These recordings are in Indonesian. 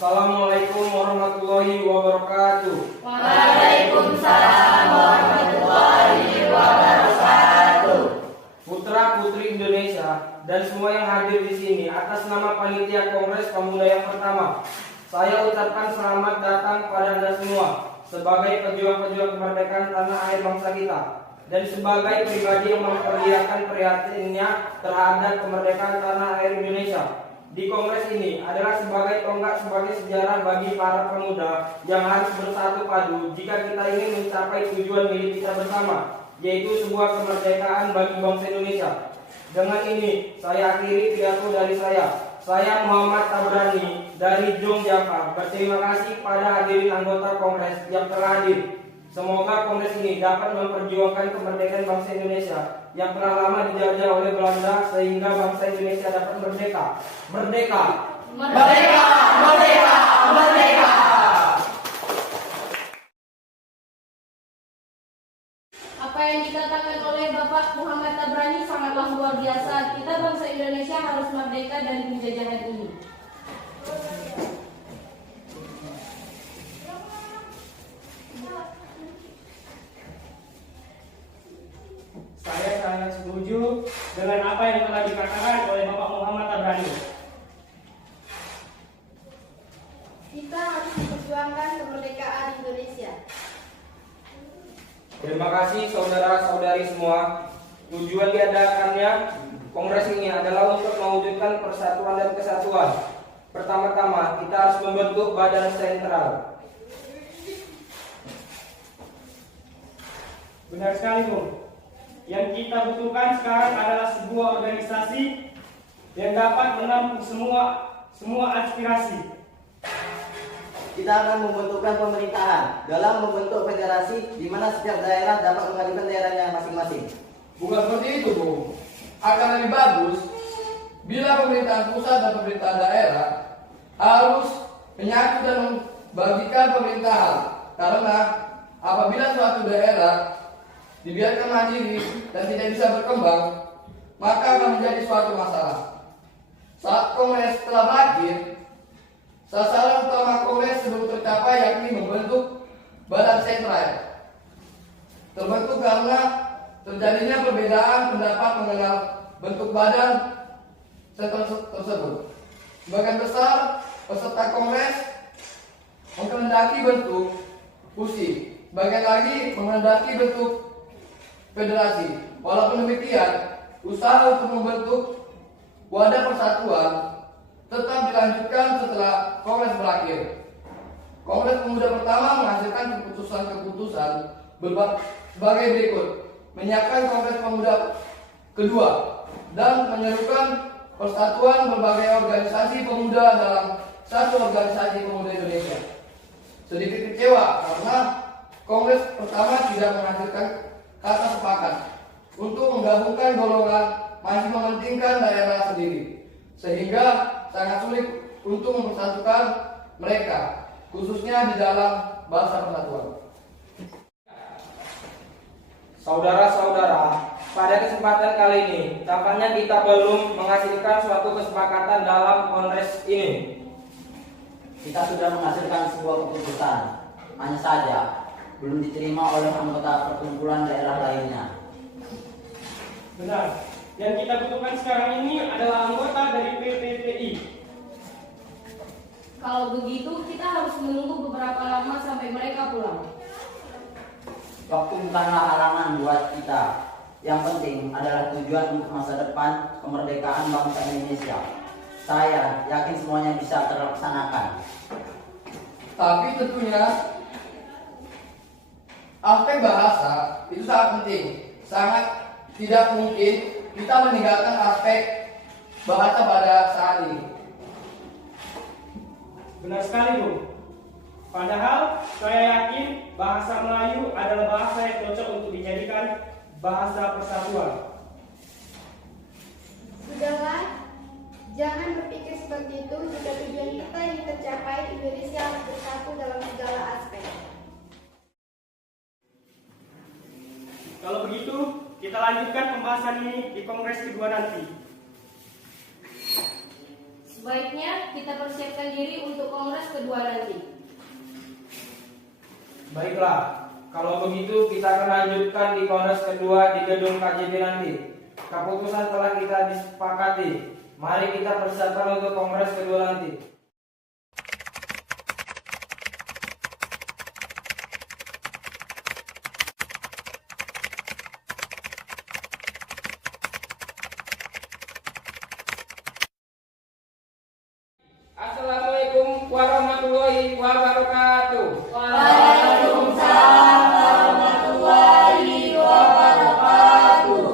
Assalamualaikum warahmatullahi wabarakatuh. Waalaikumsalam warahmatullahi wabarakatuh. Putra-putri Indonesia dan semua yang hadir di sini, atas nama Panitia Kongres Pemuda yang pertama, saya ucapkan selamat datang kepada Anda semua sebagai pejuang-pejuang kemerdekaan tanah air bangsa kita dan sebagai pribadi yang memperlihatkan prihatinnya terhadap kemerdekaan tanah air Indonesia. Di kongres ini adalah sebagai tonggak sebagai sejarah bagi para pemuda yang harus bersatu padu jika kita ingin mencapai tujuan milik kita bersama, yaitu sebuah kemerdekaan bagi bangsa Indonesia. Dengan ini saya akhiri pidato dari saya. Saya Muhammad Tabrani dari Jong Java berterima kasih pada hadirin anggota kongres yang telah hadir. Semoga kongres ini dapat memperjuangkan kemerdekaan bangsa Indonesia yang telah lama dijajah oleh Belanda sehingga bangsa Indonesia dapat merdeka. Merdeka! Merdeka! Merdeka! Merdeka! Apa yang dikatakan oleh Bapak Muhammad Tabrani sangatlah luar biasa. Kita bangsa Indonesia harus merdeka dari penjajahan ini. Saya sangat setuju dengan apa yang telah dikatakan oleh Bapak Muhammad Tabrani. Kita harus memperjuangkan kemerdekaan Indonesia. Terima kasih saudara-saudari semua. Tujuan diadakannya kongres ini adalah untuk mewujudkan persatuan dan kesatuan. Pertama-tama kita harus membentuk badan sentral. Benar sekali, Bung. Yang kita butuhkan sekarang adalah sebuah organisasi yang dapat menampung semua aspirasi. Kita akan membentukkan pemerintahan dalam membentuk federasi di mana setiap daerah dapat mengajukan daerahnya masing-masing. Bukan seperti itu, Bung. Akan lebih bagus bila pemerintahan pusat dan pemerintahan daerah harus menyatu dan membagikan pemerintahan. Karena apabila suatu daerah dibiarkan mandiri dan tidak bisa berkembang, maka akan menjadi suatu masalah. Saat kongres telah berakhir, sasaran utama kongres sebelum tercapai yakni membentuk badan sentral. Terbentuk karena terjadinya perbedaan pendapat mengenai bentuk badan sentral tersebut. Sebagian besar peserta kongres menghendaki bentuk fusi, bagian lagi menghendaki bentuk federasi. Walaupun demikian, usaha untuk membentuk wadah persatuan tetap dilanjutkan setelah kongres berakhir. Kongres pemuda pertama menghasilkan keputusan-keputusan sebagai berikut: menyiapkan kongres pemuda kedua dan menyerukan persatuan berbagai organisasi pemuda dalam satu organisasi pemuda Indonesia. Sedikit kecewa karena kongres pertama tidak menghasilkan kata sepakat untuk menggabungkan golongan masih mementingkan daerah sendiri, sehingga sangat sulit untuk mempersatukan mereka, khususnya di dalam bahasa persatuan. Saudara-saudara, pada kesempatan kali ini tampaknya kita belum menghasilkan suatu kesepakatan dalam kongres ini. Kita sudah menghasilkan sebuah keputusan, hanya saja belum diterima oleh anggota perkumpulan daerah lainnya. Benar. Yang kita butuhkan sekarang ini adalah anggota dari PPPI. Kalau begitu kita harus menunggu beberapa lama sampai mereka pulang. Waktu bukanlah halangan buat kita. Yang penting adalah tujuan untuk masa depan kemerdekaan bangsa Indonesia. Saya yakin semuanya bisa terlaksanakan. Tapi tentunya aspek bahasa itu sangat penting. Sangat tidak mungkin kita meninggalkan aspek bahasa pada saat ini. Benar sekali, Bung. Padahal saya yakin bahasa Melayu adalah bahasa yang cocok untuk dijadikan bahasa persatuan. Sudahlah, jangan berpikir seperti itu jika tujuan kita ingin tercapai. Indonesia harus bersatu dalam segala aspek. Kalau begitu, kita lanjutkan pembahasan ini di kongres kedua nanti. Sebaiknya kita persiapkan diri untuk kongres kedua nanti. Baiklah, kalau begitu kita akan lanjutkan di kongres kedua di gedung KJB nanti. Keputusan telah kita disepakati. Mari kita persiapkan untuk kongres kedua nanti. Assalamualaikum warahmatullahi wabarakatuh. Waalaikumsalam warahmatullahi wabarakatuh.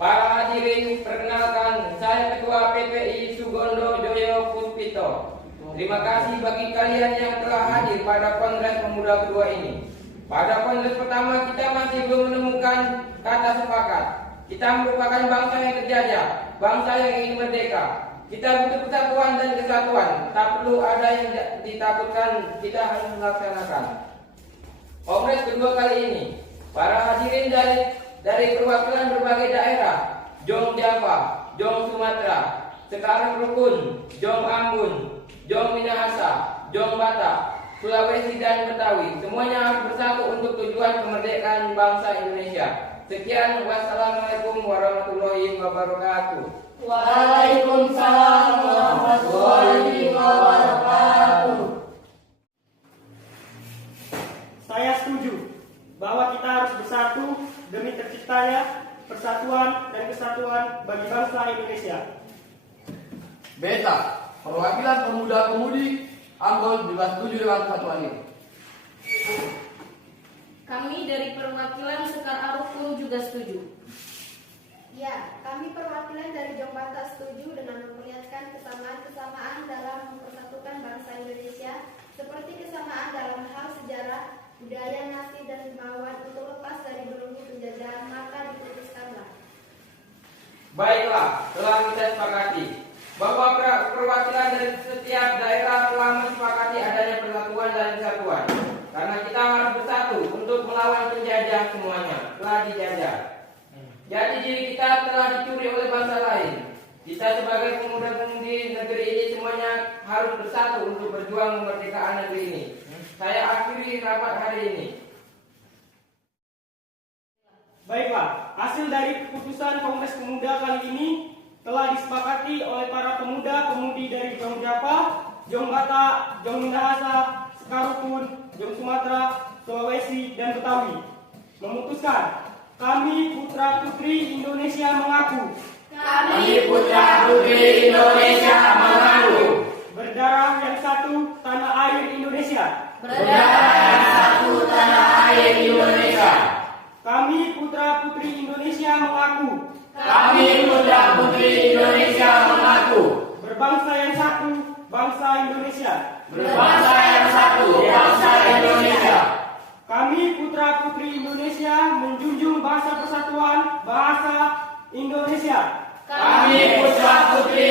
Para hadirin, perkenalkan, saya Ketua PPI Sugondo Joyo Puspito. Terima kasih bagi kalian yang telah hadir pada Kongres Pemuda kedua ini. Pada kongres pertama kita masih belum menemukan kata sepakat. Kita merupakan bangsa yang terjajah, bangsa yang ingin merdeka. Kita butuh persatuan dan kesatuan. Tak perlu ada yang ditakutkan, kita harus melaksanakan. Kongres kedua kali ini, para hadirin dari perwakilan berbagai daerah, Jong Java, Jong Sumatera, Sekarang Rukun, Jong Ambon, Jong Minahasa, Jong Batak, Sulawesi dan Betawi, semuanya harus bersatu untuk tujuan kemerdekaan bangsa Indonesia. Sekian, wassalamualaikum warahmatullahi wabarakatuh. Waalaikumsalam warahmatullahi wabarakatuh. Saya setuju bahwa kita harus bersatu demi terciptanya persatuan dan kesatuan bagi bangsa Indonesia. Beta, perwakilan pemuda-pemudi Ambon juga setuju dengan kesatuan ini. Kami dari perwakilan Sekar Arukun juga setuju. Ya, kami perwakilan dari Jong Batak setuju dengan memperlihatkan kesamaan-kesamaan dalam mempersatukan bangsa Indonesia, seperti kesamaan dalam hal sejarah, budaya, nasib, dan kemauan untuk lepas dari belenggu penjajahan, maka diputuskanlah. Baiklah, telah kita sepakati bahwa perwakilan dari setiap daerah telah mensepakati adanya persatuan dan kesatuan. Karena kita harus bersatu untuk melawan penjajah semuanya, telah dijajah. Jadi diri kita telah dicuri oleh bangsa lain. Kita sebagai pemuda-pemudi negeri ini semuanya harus bersatu untuk berjuang kemerdekaan negeri ini. Saya akhiri rapat hari ini. Baiklah, hasil dari keputusan Kongres Pemuda kali ini telah disepakati oleh para pemuda-pemudi dari Jong Java, Jong Batak, Jong Minahasa, Sekarukun, Jong Sumatera, Sulawesi, dan Betawi. Memutuskan, kami putra-putri Indonesia mengaku. Kami putra-putri Indonesia mengaku. Berdarah yang satu, tanah air Indonesia. Berdarah yang satu, tanah air Indonesia. Kami putra-putri Indonesia mengaku. Kami putra-putri Indonesia mengaku. Berbangsa yang satu, bangsa Indonesia. Berbangsa yang satu, bangsa Indonesia. Kami putra-putri Indonesia menjunjung bahasa persatuan, bahasa Indonesia. Kami putra-putri